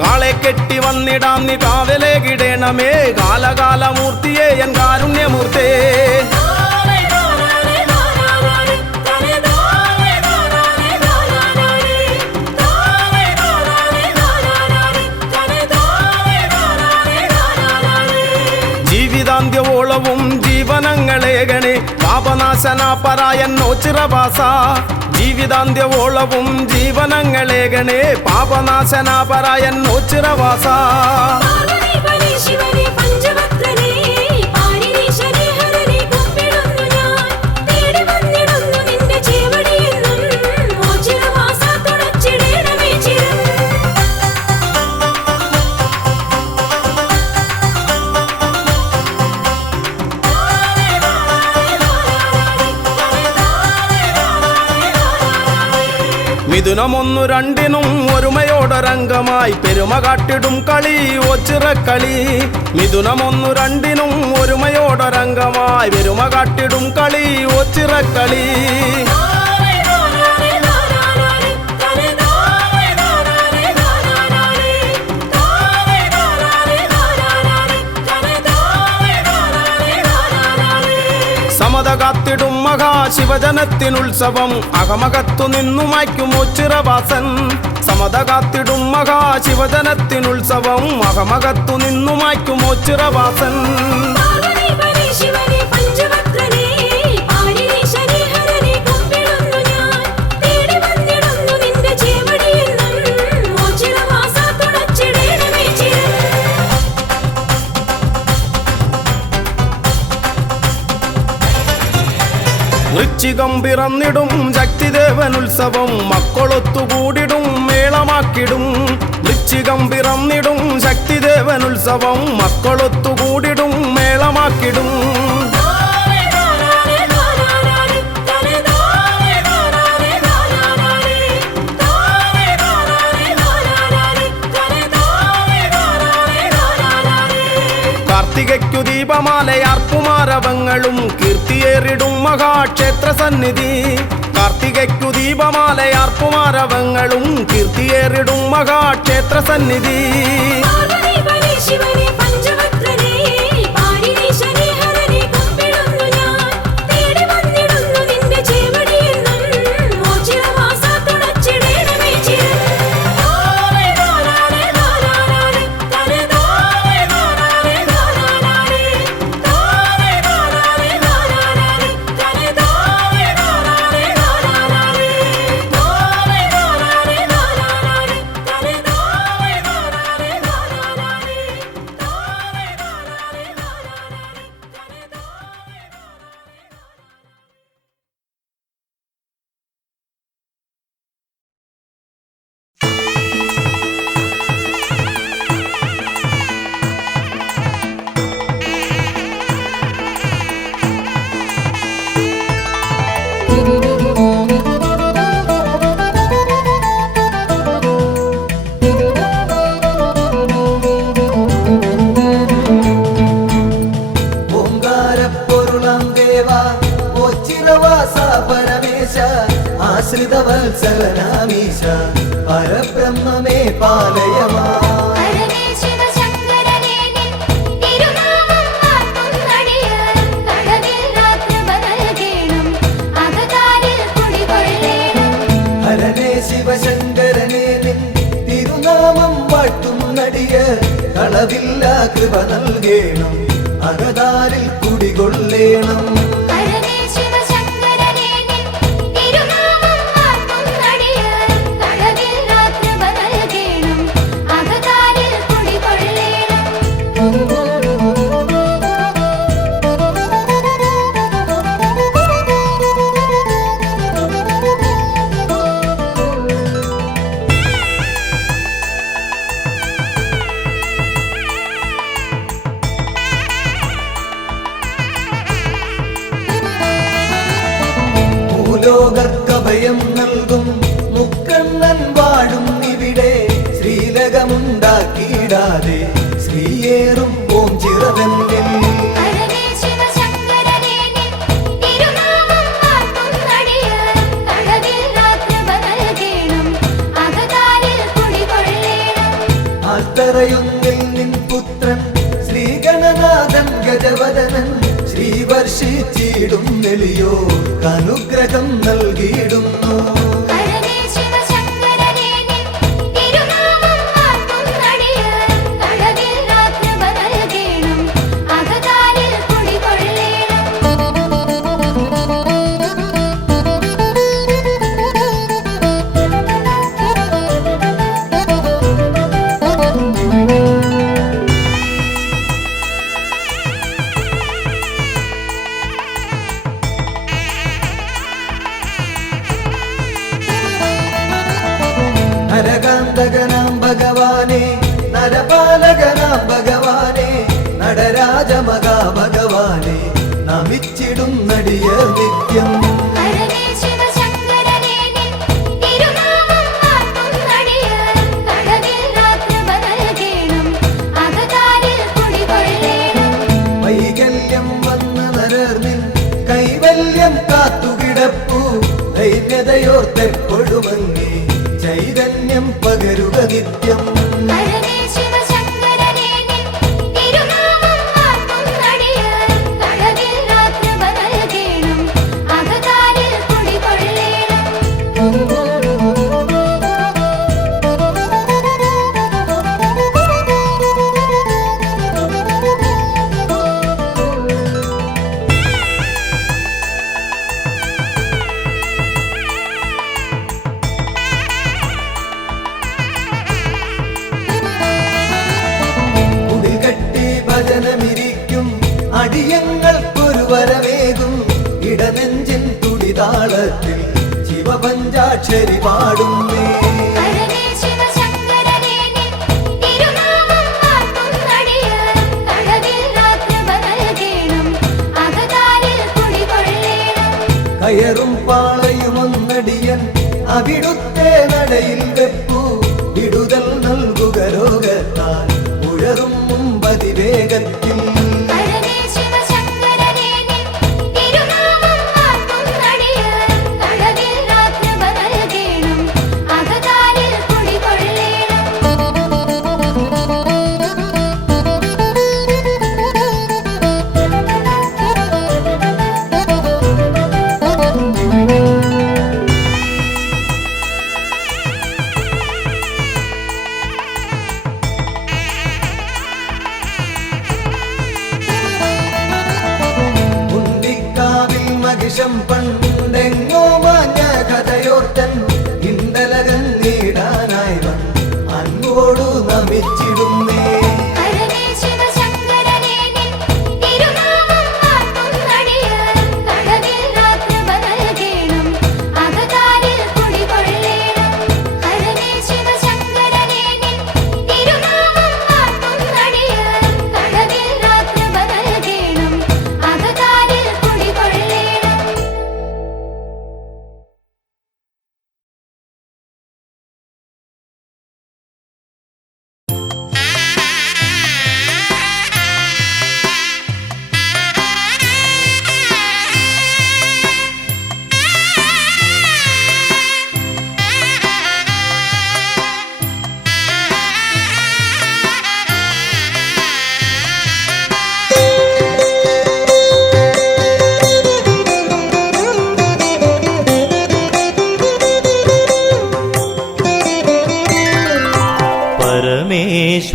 കാളെ കെട്ടി വന്നിടാം നീ കാവലേകിടേണമേ. കാലകാലമൂർത്തിയെ എൻ കാരുണ്യമൂർത്തേ. ജീവിതാന്ത്യവോളവും ജീവനങ്ങളേകണേ. പാപനാശന പരായന്നോ ചിറവാസ. ജീവിതാന്ത്യവോളവും ജീവനങ്ങളേകണേ. പാപനാശന പരായന്നോ ചിറവാസ. പാർവതി പരമേശ്വരി പഞ്ചവക്രനേ പാരിണീശനേ ഹരനേ കുമ്പിടുന്നു ഞാൻ. തേടി വന്നിടുന്നു നിന്റെ ചേവടിയെന്നും മോചിതവാസ തുണച്ചിടേണമേ ചിരം. മിഥുനമൊന്നു രണ്ടിനും ഒരുമയോടൊരംഗമായി പെരുമ കാട്ടിടും കളി ഒച്ചിറക്കളി. മിഥുനമൊന്നു രണ്ടിനും ഒരുമയോടൊരംഗമായി പെരുമ കാട്ടിടും കളി ഒച്ചിറക്കളി. സമത കാത്തിടും മഹാശിവജനത്തിനുത്സവം അകമകത്തു നിന്നു മായ്ക്കും ഒച്ചിറവാസൻ. സമത കാത്തിടും മഹാശിവജനത്തിനുത്സവം അകമകത്തു നിന്നു മായ്ക്കും ഒച്ചിറവാസൻ. പാർവതി പരമേശ്വരി പഞ്ചവക്രനേ പാരിണീശനേ ഹരനേ കുമ്പിടുന്നു ഞാൻ. തേടി വന്നിടുന്നു നിന്റെ ചേവടിയെന്നും മോചിതവാസ തുണച്ചിടേണമേ ചിരം. വൃശ്ചികം പിറന്നിടും ശക്തിദേവനുത്സവം മക്കളൊത്തുകൂടിടും മേളമാക്കിടും. വൃശ്ചികം പിറന്നിടും ശക്തിദേവനുത്സവം മക്കളൊത്തുകൂടിടും മേളമാക്കിടും. കാർത്തികയ്ക്കു ദീപമാലയാർപ്പുമാരവങ്ങളും കീർത്തിയേറിടും മഹാക്ഷേത്ര സന്നിധി. കാർത്തികയ്ക്കു ദീപമാലയാർപ്പുമാരവങ്ങളും കീർത്തിയേറിടും മഹാക്ഷേത്ര സന്നിധി. പാർവതി പരമേശ്വരി പഞ്ചവക്രനേ പാരിണീശനേ ഹരനേ കുമ്പിടുന്നു ഞാൻ. തേടി വന്നിടുന്നു നിന്റെ ചേവടിയെന്നും മോചിതവാസ തുണച്ചിടേണമേ ചിരം. ആശ്രിതവത്സലനാമീശ പരബ്രഹ്മമേ പാലയമാ ഹരനേ ശിവശങ്കരനേ നിൻ തിരുനാമം വാഴ്ത്തുന്നടിയാർ കടവില്ലാത്ത നൽകേണം അകതാരിൽ കുടികൊള്ളേണം ഹരനേ ശിവശങ്കരനേ നിൻ തിരുനാമം വാഴ്ത്തുന്നടിയ കളവില്ല കൃപ നൽകേണം അകതാരിൽ കുടികൊള്ളേണം ഹരനേ ശിവശങ്കരനേ നിൻ തിരുനാമം വാഴ്ത്തുന്നടിയാർ കടവില്ലാത്ത നൽകേണം അകതാരിൽ കുടികൊള്ളേണം ഭൂലോകർക്കഭയം നൽകും മുക്കണ്ണൻ വാഴും ഇവിടെ ശ്രീലകമുണ്ടാക്കിയിടാതെ ശ്രീയേറും ഓം ചിറതന്നിൽ ഹരനേ ശിവശങ്കരനേ നിൻ തിരുനാമം വാഴ്ത്തുന്നടിയാർ കടവില്ലാത്ത നൽകേണം അകതാരിൽ കുടികൊള്ളേണം ആൽത്തറയൊന്നിൽ നിൻ പുത്രൻ ശ്രീഗണനാഥൻ ഗജവദനൻ ശ്രീവർഷിച്ചിടും നെളിയോ അനുഗ്രഹം നൽകിയിടുന്നു ഹരനേ ശിവശങ്കരനേ നിൻ തിരുനാമം വാഴ്ത്തുന്നടിയാർ കടവില്ലാത്ത നൽകേണം അകതാരിൽ കുടികൊള്ളേണം നരകാന്തകനാം ഭഗവാനെ നരപാലകനാം ഭഗവാനെ നടരാജമകാ ഭഗവാനെ നമിച്ചിടും നടിയ നിത്യം ഹരനേ ശിവശങ്കരനേ നിൻ തിരുനാമം വാഴ്ത്തുന്നടിയാർ കടവില്ലാത്ത നൽകേണം അകതാരിൽ കുടികൊള്ളേണം വൈകല്യം വന്ന നരർനിൻ കൈവല്യം കാത്തുകിടപ്പു ദൈന്യതയോർത്തെപ്പൊഴുമങ്ങി ചൈതന്യം പകരുക നിത്യം ഹരനേ ശിവശങ്കരനേ നിൻ തിരുനാമം വാഴ്ത്തുന്നടിയാർ കടവില്ലാത്ത നൽകേണം അകതാരിൽ കുടികൊള്ളേണം കുടിൽ കെട്ടി ഭജനമിരിക്കും അടിയങ്ങൾക്കൊരു വരവേകും ഇടനെഞ്ചിൻ തുടിതാളത്തിൽ ശിവപഞ്ചാക്ഷരി പാടുന്നേ ഹരനേ ശിവശങ്കരനേ നിൻ തിരുനാമം വാഴ്ത്തുന്നടിയാർ കടവില്ലാത്ത നൽകേണം അകതാരിൽ കുടികൊള്ളേണം കയറും പാളയുമൊന്നടിയൻ അവിടുത്തെ നടയിൽ വെപ്പു വിടുതൽ നൽകുക രോഗത്താൽ ഉഴറും മുമ്പതി വേഗത്തിൽ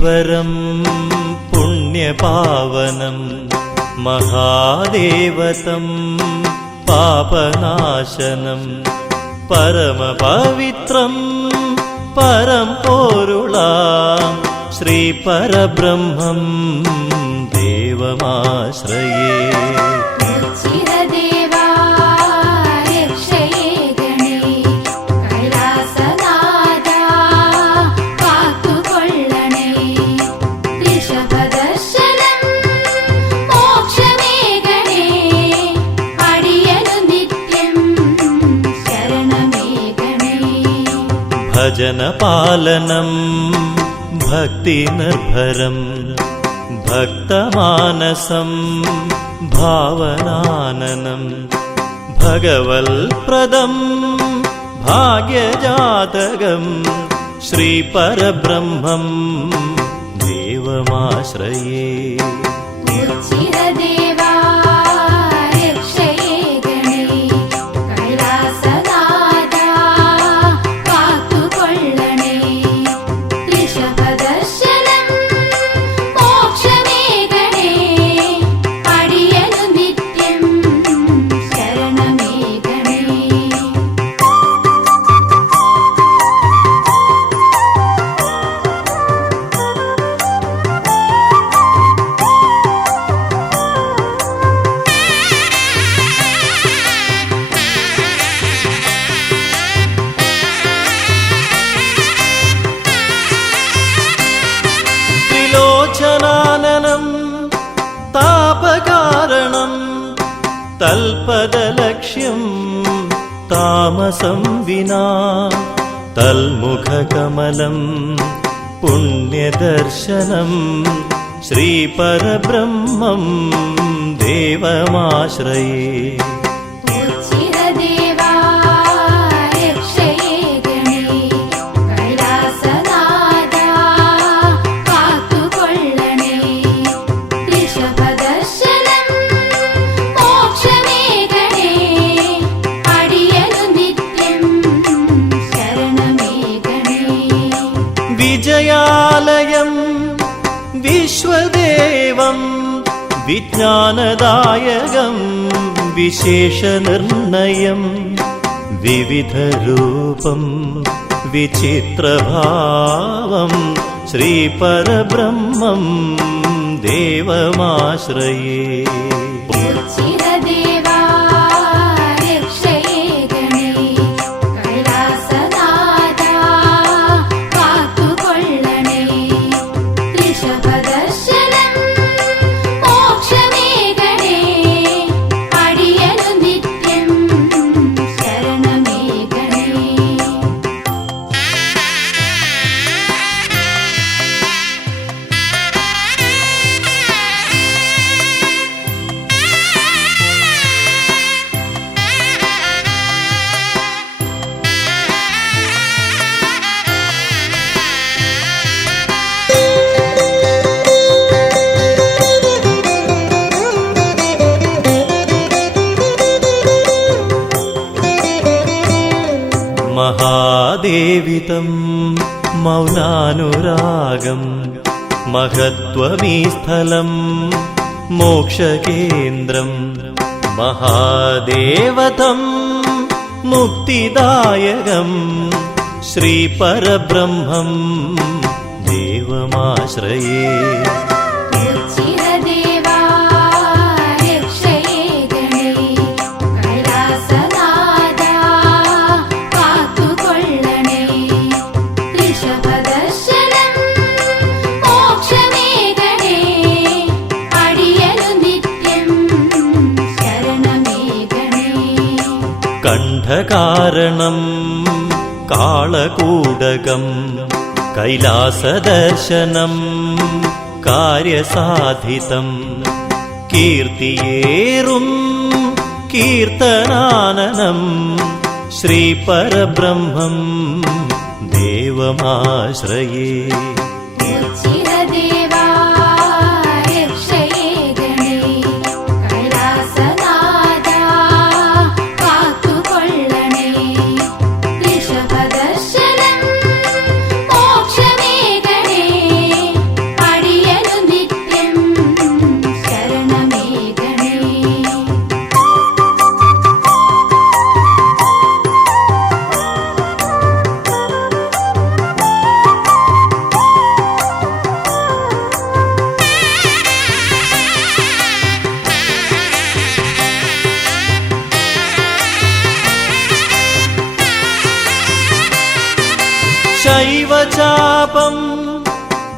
ഈശ്വരം പുണ്യപാവനം മഹാദേവതം പാപനാശനം പരമപവിത്രം പരം പോരുളാം ശ്രീ പരബ്രഹ്മം ദേവമാശ്രയേ ചിരദേവാ രക്ഷയേ ഗണേ കൈലാസനാഥാ കാത്തുകൊള്ളണേ ഋഷഭദർശനം മോക്ഷമേ ഗണേ അടിയനു നിത്യം ശരണമേ ഗണേ ഭജനപാലനം ഭക്തിനിർഭരം ഭക്തമാനസം ഭാവനാനനം ഭഗവൽപ്രദം ഭാഗ്യജാതകം ശ്രീ പരബ്രഹ്മം ദേവമാശ്രയേ ചിരദേവാ രക്ഷയേ ഗണേ കൈലാസനാഥാ കാത്തുകൊള്ളണേ ഋഷഭദർശനം മോക്ഷമേ ഗണേ അടിയനു നിത്യം ശരണമേ ഗണേ ത്രിലോചനാനനം താപകാരണം തൽപദലക്ഷ്യം താമസം വിനാ തൽമുഖകമലം പുണ്യദർശനം ശ്രീ പരബ്രഹ്മം ദേവമാശ്രയേ ചിരദേവാ രക്ഷയേ ഗണേ കൈലാസനാഥാ കാത്തുകൊള്ളണേ ഋഷഭദർശനം മോക്ഷമേ ഗണേ അടിയനു നിത്യം ശരണമേ ഗണേ വിജയാലയം വിശ്വദേവം വിജ്ഞാനദായകം വിശേഷനിർണയം വിവിധരൂപം വിചിത്രഭാവം ശ്രീ പരബ്രഹ്മം ദേവമാശ്രയേ ചിരദേവാ രക്ഷയേ ഗണേ കൈലാസനാഥാ കാത്തുകൊള്ളണേ ഋഷഭദർശനം മോക്ഷമേ ഗണേ അടിയനു നിത്യം ശരണമേ ഗണേ മഹാദേവിതം മൗനാനുരാഗം മഹത്വമീ സ്ഥലം മോക്ഷകേന്ദ്രം മഹാദേവതം മുക്തിദായകം ശ്രീ പരബ്രഹ്മം ദേവമാശ്രയേ ചിരദേവാ രക്ഷയേ ഗണേ കൈലാസനാഥാ കാത്തുകൊള്ളണേ ഋഷഭദർശനം മോക്ഷമേ ഗണേ അടിയനു നിത്യം ശരണമേ ഗണേ കണ്ഠകാരണം കാളകൂടകം കൈലാസദർശനം കാര്യസാധിതം കീർത്തിയേറും കീർത്തനാനനം ശ്രീ പരബ്രഹ്മം ദേവമാശ്രയേ ചിരദേവാ രക്ഷയേ ഗണേ കൈലാസനാഥാ കാത്തുകൊള്ളണേ ഋഷഭദർശനം മോക്ഷമേ ഗണേ നൈവ ചാപം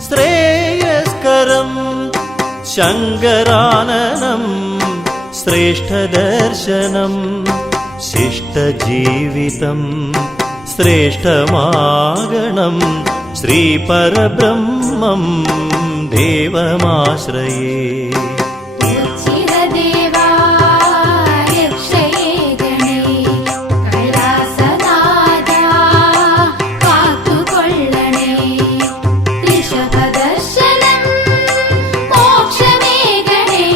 ശ്രേയസ്കരം ശങ്കരാനനം ശ്രേഷ്ഠദർശനം ശിഷ്ടജീവിതം ശ്രേഷ്ഠമാകണം ശ്രീപരബ്രഹ്മം ദേവമാശ്രയേ ഉച്ചിരദേവാ രക്ഷയേ ഗണേ കൈലാസനാഥാ കാത്തുകൊള്ളണേ ഋഷഭദർശനം മോക്ഷമേ ഗണേ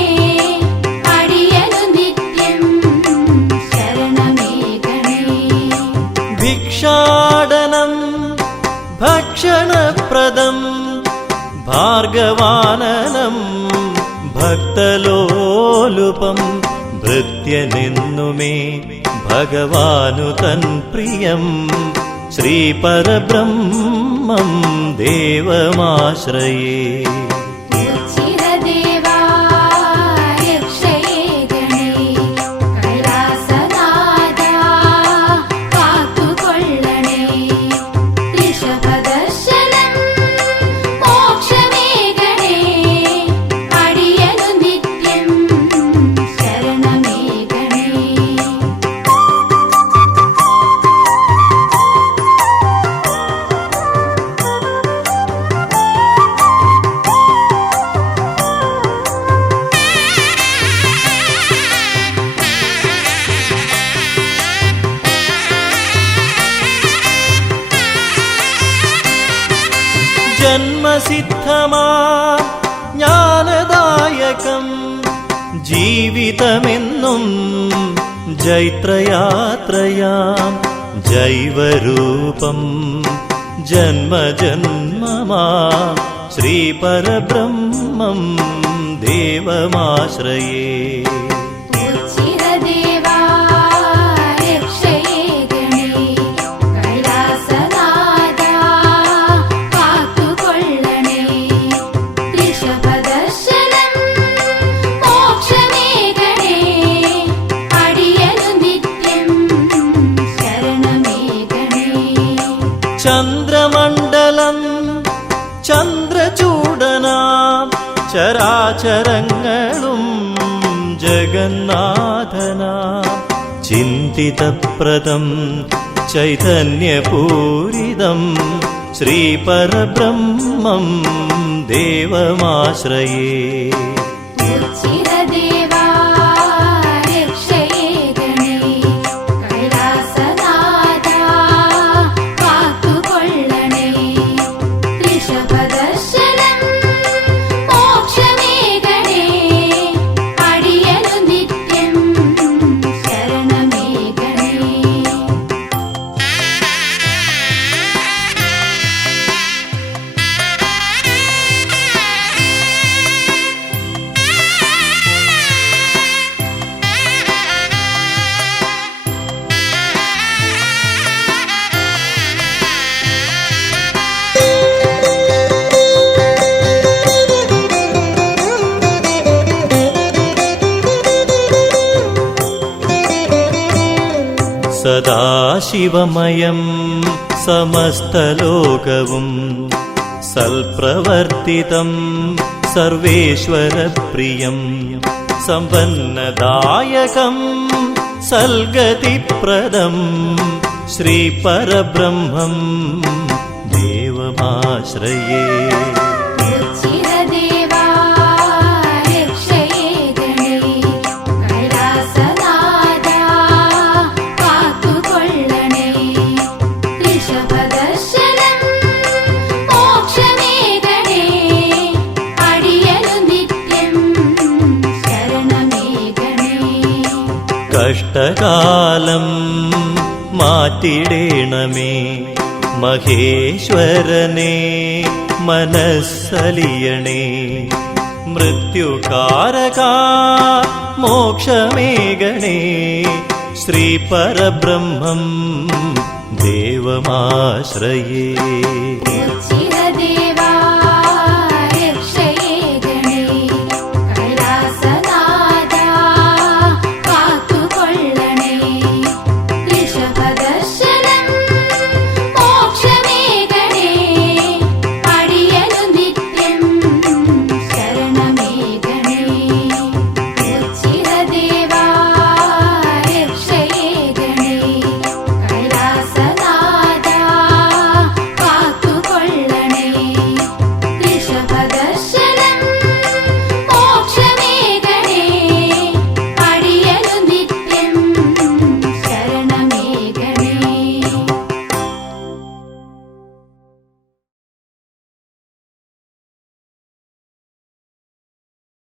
അടിയനു നിത്യം ശരണമേ ഗണേ ഭിക്ഷാടനം ഭക്ഷണപ്രദം ഭാർഗവാനനം ഭക്തലോലുപം ഭൃത്യനെന്നുമേ ഭഗവാനു തൻ പ്രിയം ശ്രീപരബ്രഹ്മം ദേവമാശ്രയേ ഉച്ചിരദേവാ രക്ഷയേ ഗണേ കൈലാസനാഥാ കാത്തുകൊള്ളണേ ഋഷഭദർശനം മോക്ഷമേ ഗണേ അടിയനു നിത്യം ശരണമേ ഗണേ ജന്മസിദ്ധമാ ജ്ഞാനദായകം ജീവിതമെന്നും ജൈത്രയാത്രയാം ജൈവരൂപം ജന്മജന്മമാ ശ്രീപരബ്രഹ്മം ദേവമാശ്രയേ ഉച്ചിരദേവാ രക്ഷയേ ഗണേ കൈലാസനാഥാ കാത്തുകൊള്ളണേ ഋഷഭദർശനം മോക്ഷമേ ഗണേ അടിയനു നിത്യം ശരണമേ ഗണേ ചന്ദ്രമണ്ഡലം ചന്ദ്രചൂടനാം ചരാചരങ്ങളും ജഗന്നാഥനാം ചിന്തിതപ്രദം ചൈതന്യപൂരിതം ശ്രീപരബ്രഹ്മം ദേവമാശ്രയേ ഉച്ചിരദേവാ രക്ഷയേ ഗണേ കൈലാസനാഥാ കാത്തുകൊള്ളണേ ഋഷഭദർശനം മോക്ഷമേ ഗണേ അടിയനു നിത്യം ശരണമേ ഗണേ സദാശിവമയം സമസ്തലോകവും സൽപ്രവർത്തിതം സർവേശ്വരപ്രിയം സമ്പന്നദായകം സൽഗതിപ്രദം ശ്രീപരബ്രഹ്മം ദേവമാശ്രയേ ഉച്ചിരദേവാ രക്ഷയേ ഗണേ കൈലാസനാഥാ കാത്തുകൊള്ളണേ ഋഷഭദർശനം മോക്ഷമേ ഗണേ അടിയനു നിത്യം ശരണമേ ഗണേ കഷ്ടകാലം മാറ്റിടേണമേ മഹേശ്വരനെ മനസ്സലിയണേ മൃത്യുകാരക മോക്ഷമേകണേ ശ്രീപരബ്രഹ്മം ദേവമാശ്രയേ